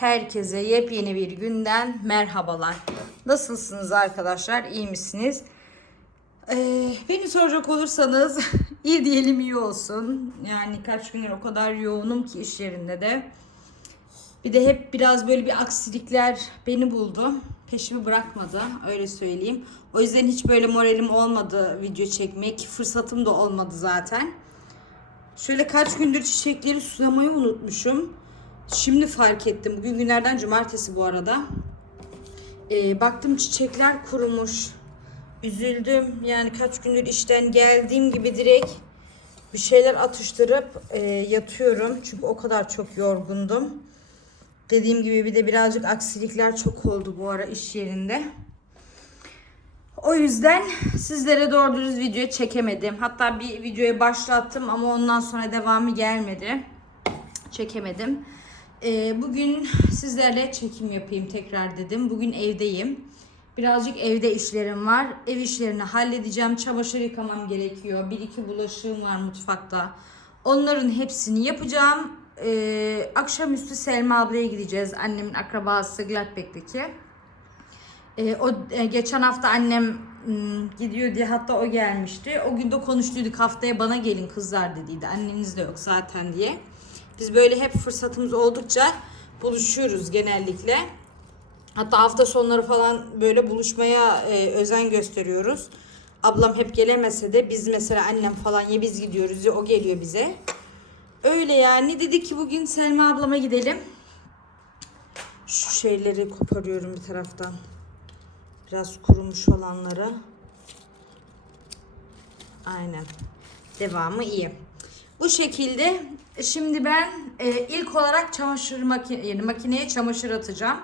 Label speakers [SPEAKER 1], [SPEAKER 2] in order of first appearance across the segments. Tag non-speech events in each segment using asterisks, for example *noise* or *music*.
[SPEAKER 1] Herkese yepyeni bir günden merhabalar. Nasılsınız arkadaşlar? İyi misiniz? Ee, beni soracak olursanız *laughs* iyi diyelim iyi olsun. Yani kaç gündür o kadar yoğunum ki iş yerinde de. Bir de hep biraz böyle bir aksilikler beni buldu. Peşimi bırakmadı öyle söyleyeyim. O yüzden hiç böyle moralim olmadı video çekmek. Fırsatım da olmadı zaten. Şöyle kaç gündür çiçekleri sulamayı unutmuşum. Şimdi fark ettim. Bugün günlerden cumartesi bu arada. Ee, baktım çiçekler kurumuş. Üzüldüm. Yani kaç gündür işten geldiğim gibi direkt bir şeyler atıştırıp e, yatıyorum. Çünkü o kadar çok yorgundum. Dediğim gibi bir de birazcık aksilikler çok oldu bu ara iş yerinde. O yüzden sizlere doğru dürüst video çekemedim. Hatta bir videoyu başlattım ama ondan sonra devamı gelmedi. Çekemedim. Ee, bugün sizlerle çekim yapayım tekrar dedim. Bugün evdeyim. Birazcık evde işlerim var. Ev işlerini halledeceğim. Çamaşır yıkamam gerekiyor. Bir iki bulaşığım var mutfakta. Onların hepsini yapacağım. Ee, akşamüstü Selma ablaya gideceğiz. Annemin akrabası Gladbeck'teki. Ee, o e, geçen hafta annem m, gidiyor diye hatta o gelmişti. O gün de konuştuyduk haftaya bana gelin kızlar dediydi. Anneniz de yok zaten diye. Biz böyle hep fırsatımız oldukça buluşuyoruz genellikle. Hatta hafta sonları falan böyle buluşmaya e, özen gösteriyoruz. Ablam hep gelemese de biz mesela annem falan ya biz gidiyoruz ya o geliyor bize. Öyle yani dedik ki bugün Selma ablama gidelim. Şu şeyleri koparıyorum bir taraftan. Biraz kurumuş olanları. Aynen. Devamı iyi. Bu şekilde şimdi ben e, ilk olarak çamaşır makine, makineye çamaşır atacağım.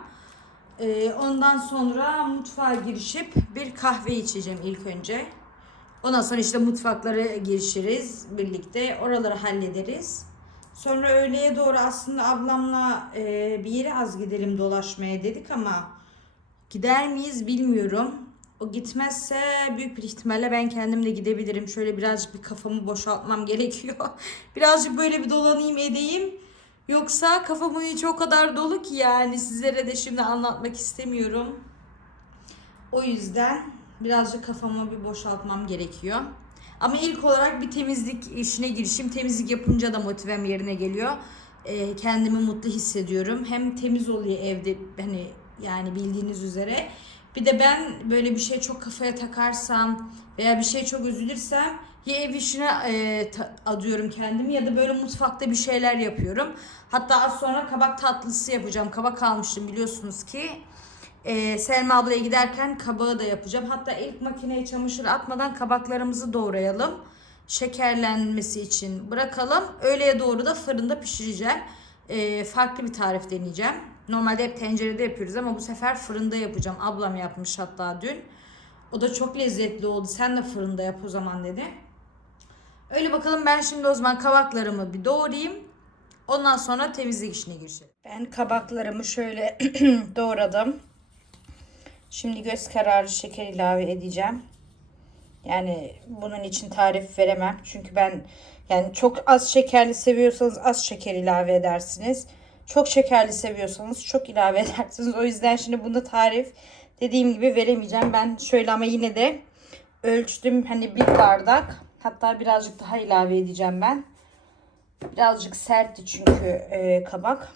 [SPEAKER 1] E, ondan sonra mutfağa girişip bir kahve içeceğim ilk önce. Ondan sonra işte mutfaklara girişiriz birlikte. Oraları hallederiz. Sonra öğleye doğru aslında ablamla e, bir yere az gidelim dolaşmaya dedik ama gider miyiz bilmiyorum. O gitmezse büyük bir ihtimalle ben kendim de gidebilirim. Şöyle birazcık bir kafamı boşaltmam *laughs* gerekiyor. birazcık böyle bir dolanayım edeyim. Yoksa kafamın içi o kadar dolu ki yani sizlere de şimdi anlatmak istemiyorum. O yüzden birazcık kafamı bir boşaltmam gerekiyor. Ama ilk olarak bir temizlik işine girişim. Temizlik yapınca da motivem yerine geliyor. Ee, kendimi mutlu hissediyorum. Hem temiz oluyor evde hani yani bildiğiniz üzere. Bir de ben böyle bir şey çok kafaya takarsam veya bir şey çok üzülürsem ya ev işine e, adıyorum kendimi ya da böyle mutfakta bir şeyler yapıyorum. Hatta az sonra kabak tatlısı yapacağım. Kabak almıştım biliyorsunuz ki. Ee, Selma ablaya giderken kabağı da yapacağım. Hatta ilk makineye çamaşır atmadan kabaklarımızı doğrayalım. Şekerlenmesi için bırakalım. Öğleye doğru da fırında pişireceğim. Ee, farklı bir tarif deneyeceğim. Normalde hep tencerede yapıyoruz ama bu sefer fırında yapacağım. Ablam yapmış hatta dün. O da çok lezzetli oldu. Sen de fırında yap o zaman dedi. Öyle bakalım ben şimdi o zaman kabaklarımı bir doğrayayım. Ondan sonra temizlik işine gireceğim. Ben kabaklarımı şöyle *clears throat* doğradım. Şimdi göz kararı şeker ilave edeceğim. Yani bunun için tarif veremem. Çünkü ben yani çok az şekerli seviyorsanız az şeker ilave edersiniz. Çok şekerli seviyorsanız çok ilave *laughs* edersiniz. O yüzden şimdi bunda tarif dediğim gibi veremeyeceğim. Ben şöyle ama yine de ölçtüm hani bir bardak. Hatta birazcık daha ilave edeceğim ben. Birazcık sertti çünkü e, kabak.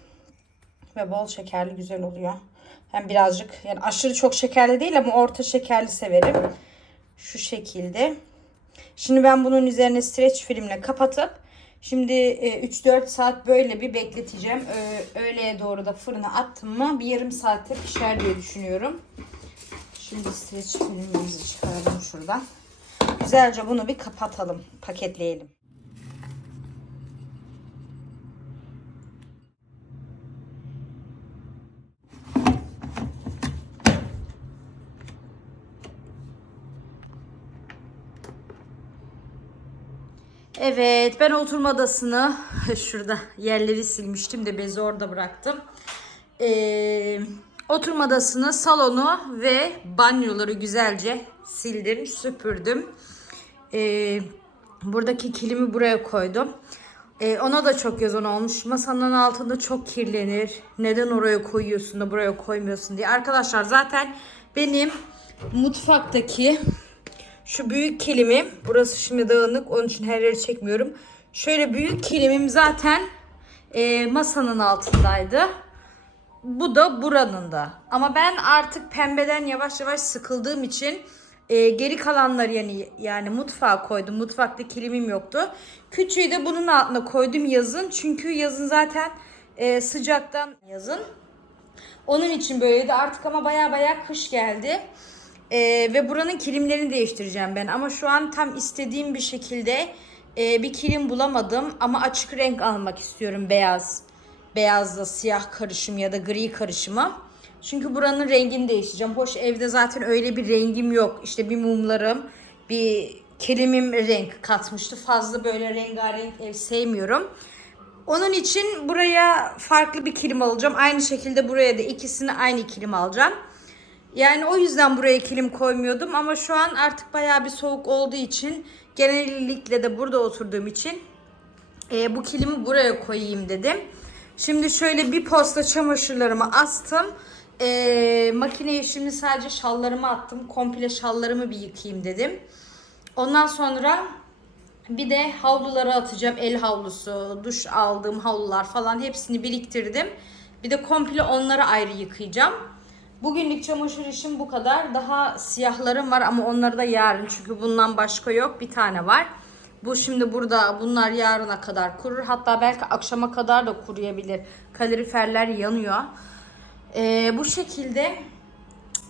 [SPEAKER 1] Ve bol şekerli güzel oluyor. Hem birazcık yani aşırı çok şekerli değil ama orta şekerli severim. Şu şekilde. Şimdi ben bunun üzerine streç filmle kapatıp şimdi e, 3-4 saat böyle bir bekleteceğim. Öğleye doğru da fırına attım mı bir yarım saatte pişer diye düşünüyorum. Şimdi streç filmimizi çıkaralım şuradan. Güzelce bunu bir kapatalım, paketleyelim. Evet ben oturma odasını *laughs* şurada yerleri silmiştim de bezi orada bıraktım. Ee, oturma odasını, salonu ve banyoları güzelce sildim, süpürdüm. Ee, buradaki kilimi buraya koydum. Ee, ona da çok yazan olmuş. Masanın altında çok kirlenir. Neden oraya koyuyorsun da buraya koymuyorsun diye. Arkadaşlar zaten benim mutfaktaki şu büyük kilimim. Burası şimdi dağınık. Onun için her yeri çekmiyorum. Şöyle büyük kilimim zaten e, masanın altındaydı. Bu da buranın da. Ama ben artık pembeden yavaş yavaş sıkıldığım için e, geri kalanları yani yani mutfağa koydum. Mutfakta kilimim yoktu. Küçüğü de bunun altına koydum yazın. Çünkü yazın zaten e, sıcaktan yazın. Onun için böyleydi. Artık ama baya baya kış geldi. E, ve buranın kilimlerini değiştireceğim ben. Ama şu an tam istediğim bir şekilde e, bir kilim bulamadım. Ama açık renk almak istiyorum beyaz beyazla siyah karışım ya da gri karışımı. Çünkü buranın rengini değiştireceğim. Hoş evde zaten öyle bir rengim yok. İşte bir mumlarım, bir kilimim renk katmıştı. Fazla böyle rengarenk ev sevmiyorum. Onun için buraya farklı bir kilim alacağım. Aynı şekilde buraya da ikisini aynı kilim alacağım. Yani o yüzden buraya kilim koymuyordum ama şu an artık bayağı bir soğuk olduğu için genellikle de burada oturduğum için e, bu kilimi buraya koyayım dedim. Şimdi şöyle bir posta çamaşırlarımı astım. E, makineye şimdi sadece şallarımı attım. Komple şallarımı bir yıkayayım dedim. Ondan sonra bir de havluları atacağım. El havlusu, duş aldığım havlular falan hepsini biriktirdim. Bir de komple onları ayrı yıkayacağım. Bugünlük çamaşır işim bu kadar. Daha siyahlarım var ama onları da yarın. Çünkü bundan başka yok. Bir tane var. Bu şimdi burada bunlar yarına kadar kurur. Hatta belki akşama kadar da kuruyabilir. Kaloriferler yanıyor. Ee, bu şekilde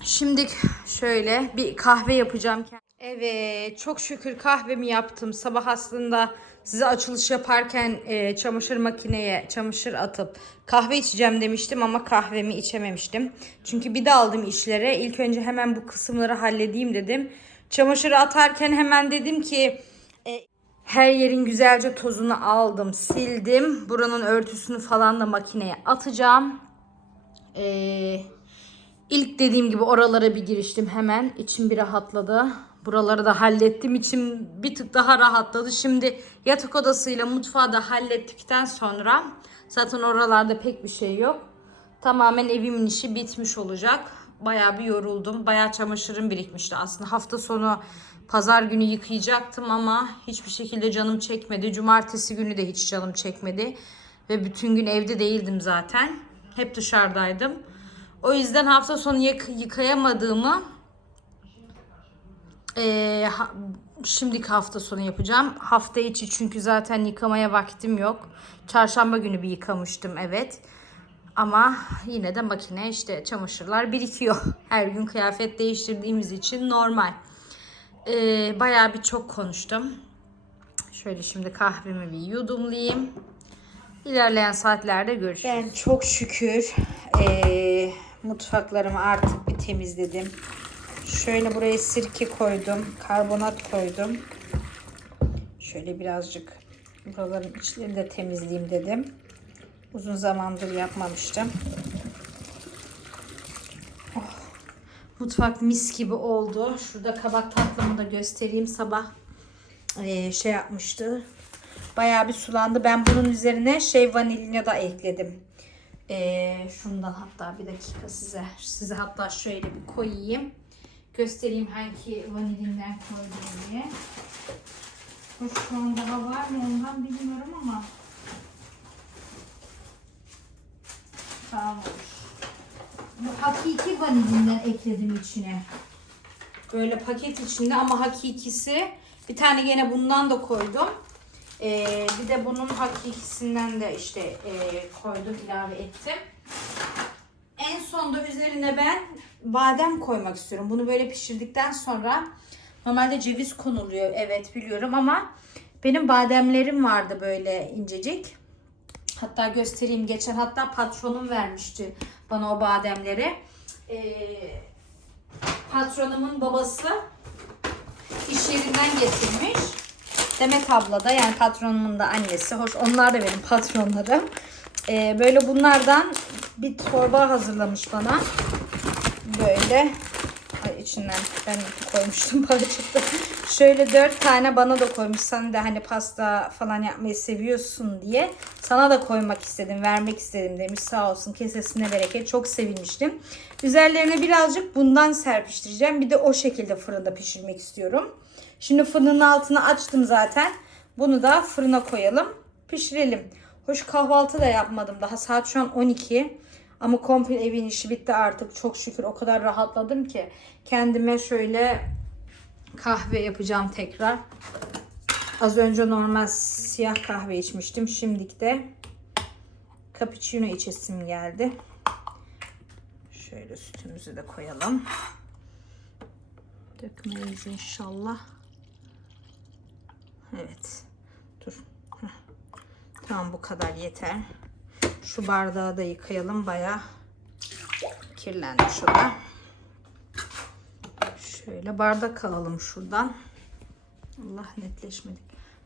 [SPEAKER 1] şimdi şöyle bir kahve yapacağım. Evet çok şükür kahvemi yaptım. Sabah aslında size açılış yaparken e, çamaşır makineye çamaşır atıp kahve içeceğim demiştim ama kahvemi içememiştim. Çünkü bir de aldım işlere. İlk önce hemen bu kısımları halledeyim dedim. Çamaşırı atarken hemen dedim ki e, her yerin güzelce tozunu aldım, sildim. Buranın örtüsünü falan da makineye atacağım. Ee, ilk dediğim gibi oralara bir giriştim hemen. İçim bir rahatladı. Buraları da hallettim. İçim bir tık daha rahatladı. Şimdi yatak odasıyla mutfağı da hallettikten sonra zaten oralarda pek bir şey yok. Tamamen evimin işi bitmiş olacak. Bayağı bir yoruldum. Bayağı çamaşırım birikmişti aslında. Hafta sonu pazar günü yıkayacaktım ama hiçbir şekilde canım çekmedi. Cumartesi günü de hiç canım çekmedi. Ve bütün gün evde değildim zaten. Hep dışarıdaydım. O yüzden hafta sonu yık- yıkayamadığımı ee, ha- şimdiki hafta sonu yapacağım. Hafta içi çünkü zaten yıkamaya vaktim yok. Çarşamba günü bir yıkamıştım evet. Ama yine de makine işte çamaşırlar birikiyor. *laughs* Her gün kıyafet değiştirdiğimiz için normal. Ee, bayağı bir çok konuştum. Şöyle şimdi kahvemi bir yudumlayayım. İlerleyen saatlerde görüşürüz. Ben çok şükür ee, mutfaklarımı artık bir temizledim. Şöyle buraya sirke koydum. Karbonat koydum. Şöyle birazcık buraların içlerini de temizleyeyim dedim. Uzun zamandır yapmamıştım. Oh, mutfak mis gibi oldu. Şurada kabak tatlımı da göstereyim. Sabah eee, şey yapmıştı. Bayağı bir sulandı. Ben bunun üzerine şey vanilya da ekledim. Eee, şundan hatta bir dakika size size hatta şöyle bir koyayım. Göstereyim hangi vanilinden koydum diye. Hoş şu daha var mı ondan bilmiyorum ama olmuş. Bu hakiki vanilinden ekledim içine. Böyle paket içinde ama hakikisi. Bir tane gene bundan da koydum. Ee, bir de bunun hakikisinden de işte e, koydum, ilave ettim. En sonda üzerine ben badem koymak istiyorum. Bunu böyle pişirdikten sonra normalde ceviz konuluyor. Evet biliyorum ama benim bademlerim vardı böyle incecik. Hatta göstereyim. Geçen hatta patronum vermişti bana o bademleri. Ee, patronumun babası iş yerinden getirmiş. Demet abla da yani patronumun da annesi. Hoş onlar da benim patronlarım. Ee, böyle bunlardan bir torba hazırlamış bana. Böyle Ay içinden ben koymuştum *laughs* çıktı. Şöyle dört tane bana da koymuş. Sen de hani pasta falan yapmayı seviyorsun diye. Sana da koymak istedim, vermek istedim demiş. Sağ olsun kesesine bereket. Çok sevinmiştim. Üzerlerine birazcık bundan serpiştireceğim. Bir de o şekilde fırında pişirmek istiyorum. Şimdi fırının altını açtım zaten. Bunu da fırına koyalım. Pişirelim. Hoş kahvaltı da yapmadım daha. Saat şu an 12. Ama komple evin işi bitti artık. Çok şükür o kadar rahatladım ki. Kendime şöyle kahve yapacağım tekrar. Az önce normal siyah kahve içmiştim. Şimdilik de cappuccino içesim geldi. Şöyle sütümüzü de koyalım. Dökmeyiz inşallah. Evet. Tamam bu kadar yeter. Şu bardağı da yıkayalım. Baya kirlendi şurada. Şöyle bardak alalım şuradan. Allah netleşmedi.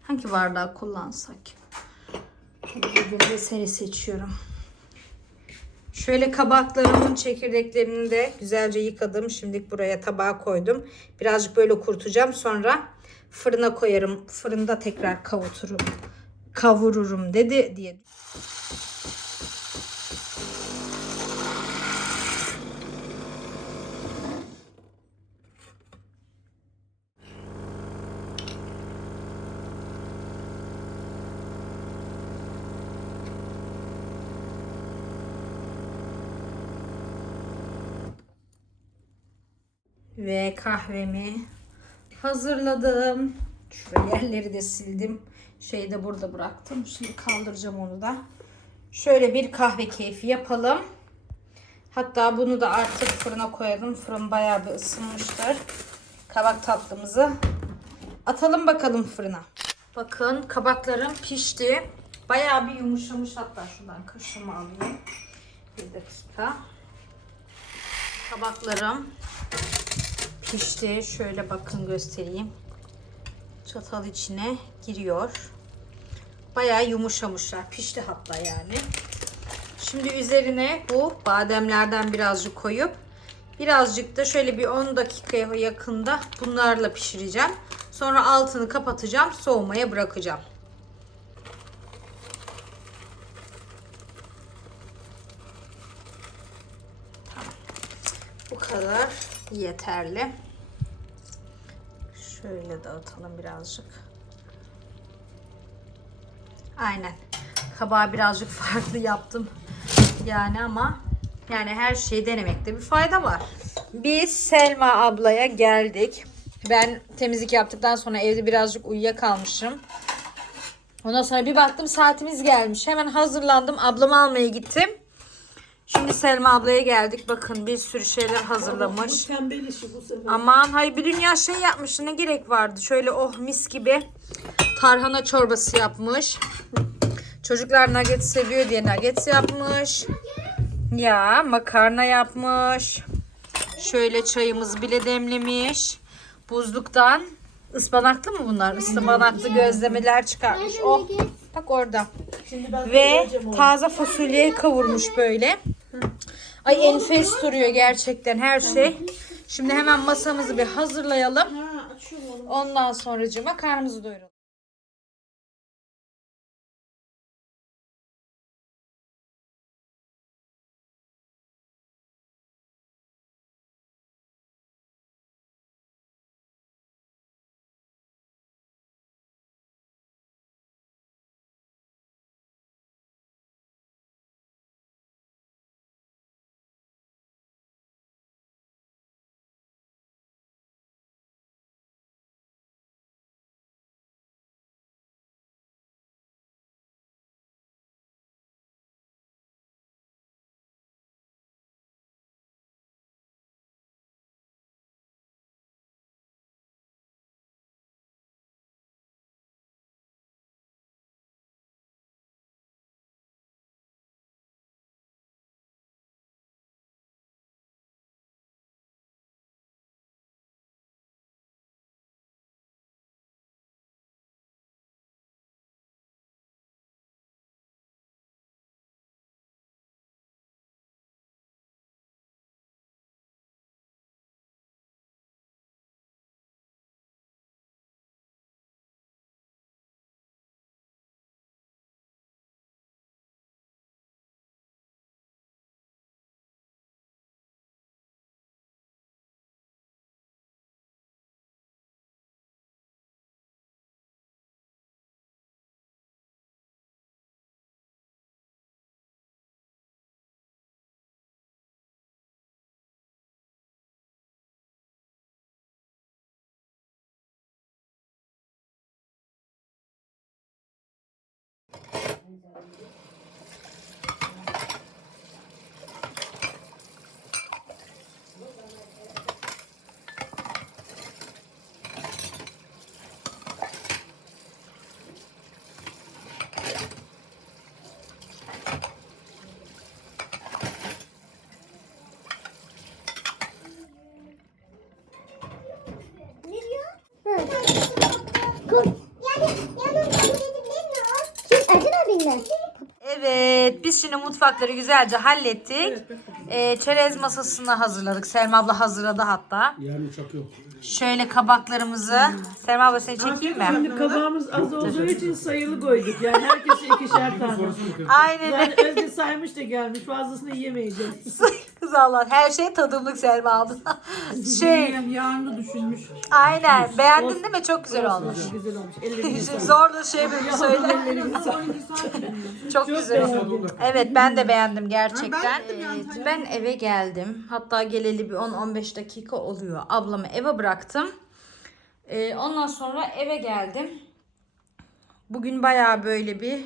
[SPEAKER 1] Hangi bardağı kullansak? De seri seçiyorum. Şöyle kabaklarımın çekirdeklerini de güzelce yıkadım. Şimdi buraya tabağa koydum. Birazcık böyle kurutacağım. Sonra fırına koyarım. Fırında tekrar kavuturum. Kavururum dedi diye. Ve kahvemi hazırladım. Şuraya yerleri de sildim. Şeyi de burada bıraktım. Şimdi kaldıracağım onu da. Şöyle bir kahve keyfi yapalım. Hatta bunu da artık fırına koyalım. Fırın bayağı bir ısınmıştır. Kabak tatlımızı atalım bakalım fırına. Bakın kabaklarım pişti. Bayağı bir yumuşamış hatta şuradan kaşığımı alayım. Bir dakika. Kabaklarım pişti. Şöyle bakın göstereyim. Çatal içine giriyor. Bayağı yumuşamışlar. Pişti hatta yani. Şimdi üzerine bu bademlerden birazcık koyup birazcık da şöyle bir 10 dakikaya yakında bunlarla pişireceğim. Sonra altını kapatacağım. Soğumaya bırakacağım. Tamam. Bu kadar yeterli. Şöyle dağıtalım birazcık. Aynen. Kabağı birazcık *laughs* farklı yaptım. Yani ama yani her şeyi denemekte bir fayda var. Biz Selma ablaya geldik. Ben temizlik yaptıktan sonra evde birazcık uyuyakalmışım. Ondan sonra bir baktım saatimiz gelmiş. Hemen hazırlandım. Ablamı almaya gittim. Şimdi Selma ablaya geldik. Bakın bir sürü şeyler hazırlamış.
[SPEAKER 2] Tembel işi bu sefer.
[SPEAKER 1] Aman hay bir dünya şey yapmış. Ne gerek vardı? Şöyle oh mis gibi tarhana çorbası yapmış. Çocuklar nugget seviyor diye nuggets yapmış. Ya makarna yapmış. Şöyle çayımız bile demlemiş. Buzluktan ıspanaklı mı bunlar? Ispanaklı gözlemeler çıkarmış. Oh bak orada.
[SPEAKER 2] Şimdi ben
[SPEAKER 1] Ve
[SPEAKER 2] söyleyeceğim onu.
[SPEAKER 1] taze fasulye kavurmuş böyle. Ay enfes duruyor gerçekten her şey. Şimdi hemen masamızı bir hazırlayalım. Ondan sonracıma karnımızı doyuralım. Evet biz şimdi mutfakları güzelce hallettik. Ee, çerez masasını hazırladık. Selma abla hazırladı hatta.
[SPEAKER 3] Yani uçak yok.
[SPEAKER 1] Şöyle kabaklarımızı. Selma abla seni çekeyim mi?
[SPEAKER 2] Şimdi kabağımız az olduğu için sayılı koyduk. Yani herkese ikişer tane.
[SPEAKER 1] Aynen.
[SPEAKER 2] Yani Özge saymış da gelmiş. Fazlasını yiyemeyeceğiz. *laughs*
[SPEAKER 1] Kız Allah her şey tadımlık Selma abla. şey
[SPEAKER 2] Yarını düşünmüş.
[SPEAKER 1] aynen beğendin değil mi? Çok güzel olmuş.
[SPEAKER 2] Güzel olmuş. Ellerine *laughs*
[SPEAKER 1] Şimdi zor da şey böyle *laughs* söyle. Çok güzel.
[SPEAKER 2] beğendim.
[SPEAKER 1] Evet ben de beğendim gerçekten. Evet, ben eve geldim. Hatta geleli bir 10-15 dakika oluyor. Ablamı eve bıraktım. Ee, ondan sonra eve geldim. Bugün bayağı böyle bir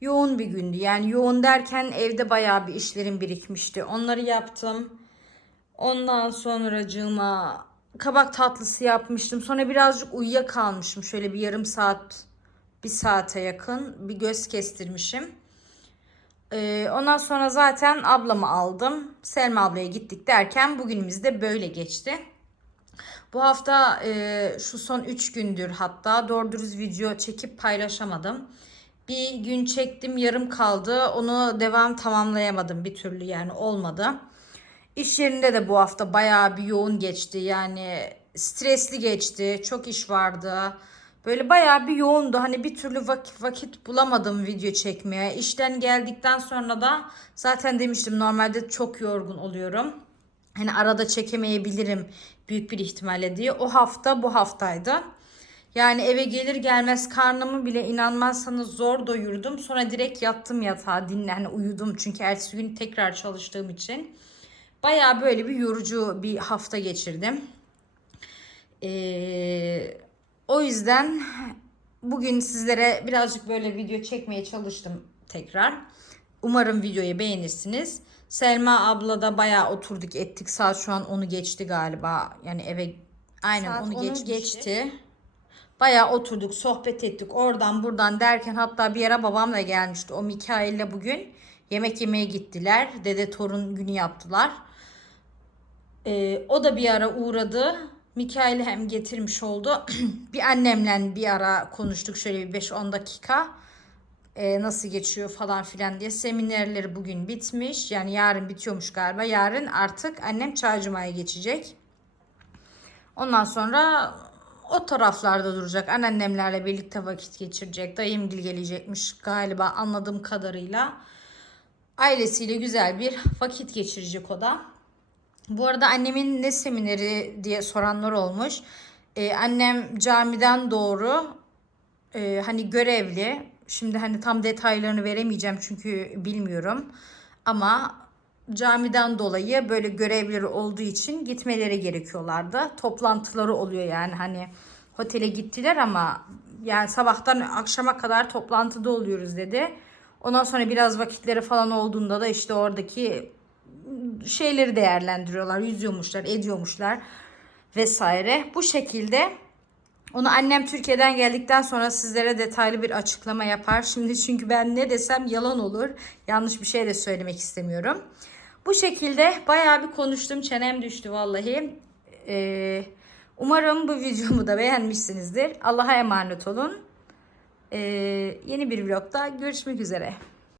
[SPEAKER 1] yoğun bir gündü. Yani yoğun derken evde bayağı bir işlerim birikmişti. Onları yaptım. Ondan sonracığıma kabak tatlısı yapmıştım. Sonra birazcık uyuyakalmışım. Şöyle bir yarım saat, bir saate yakın bir göz kestirmişim. Ee, ondan sonra zaten ablamı aldım. Selma ablaya gittik derken bugünümüz de böyle geçti. Bu hafta e, şu son 3 gündür hatta doğru dürüst video çekip paylaşamadım. Bir gün çektim yarım kaldı. Onu devam tamamlayamadım bir türlü yani olmadı. İş yerinde de bu hafta bayağı bir yoğun geçti. Yani stresli geçti. Çok iş vardı. Böyle bayağı bir yoğundu. Hani bir türlü vakit, vakit bulamadım video çekmeye. İşten geldikten sonra da zaten demiştim normalde çok yorgun oluyorum. Hani arada çekemeyebilirim büyük bir ihtimalle diye. O hafta bu haftaydı. Yani eve gelir gelmez karnımı bile inanmazsanız zor doyurdum. Sonra direkt yattım yatağa dinle hani uyudum çünkü ertesi gün tekrar çalıştığım için. Bayağı böyle bir yorucu bir hafta geçirdim. Ee, o yüzden bugün sizlere birazcık böyle video çekmeye çalıştım tekrar. Umarım videoyu beğenirsiniz. Selma abla da bayağı oturduk ettik. Saat şu an onu geçti galiba. Yani eve aynen
[SPEAKER 4] Saat
[SPEAKER 1] onu
[SPEAKER 4] onu
[SPEAKER 1] geç, geçti. Bayağı oturduk, sohbet ettik oradan buradan derken hatta bir ara babam da gelmişti. O Mikail'le bugün yemek yemeye gittiler. Dede torun günü yaptılar. Ee, o da bir ara uğradı. Mikail'i hem getirmiş oldu. *clears throat* bir annemle bir ara konuştuk şöyle bir 5-10 dakika. Ee, nasıl geçiyor falan filan diye. Seminerleri bugün bitmiş. Yani yarın bitiyormuş galiba. Yarın artık annem çağcımaya geçecek. Ondan sonra o taraflarda duracak. Anneannemlerle birlikte vakit geçirecek. Dayımgil gelecekmiş galiba anladığım kadarıyla. Ailesiyle güzel bir vakit geçirecek o da. Bu arada annemin ne semineri diye soranlar olmuş. Ee, annem camiden doğru e, hani görevli. Şimdi hani tam detaylarını veremeyeceğim çünkü bilmiyorum. Ama camiden dolayı böyle görevleri olduğu için gitmeleri gerekiyorlardı. Toplantıları oluyor yani hani otele gittiler ama yani sabahtan akşama kadar toplantıda oluyoruz dedi. Ondan sonra biraz vakitleri falan olduğunda da işte oradaki şeyleri değerlendiriyorlar. Yüzüyormuşlar, ediyormuşlar vesaire. Bu şekilde onu annem Türkiye'den geldikten sonra sizlere detaylı bir açıklama yapar. Şimdi çünkü ben ne desem yalan olur. Yanlış bir şey de söylemek istemiyorum. Bu şekilde bayağı bir konuştum. Çenem düştü vallahi. Ee, umarım bu videomu da beğenmişsinizdir. Allah'a emanet olun. Ee, yeni bir vlogda görüşmek üzere.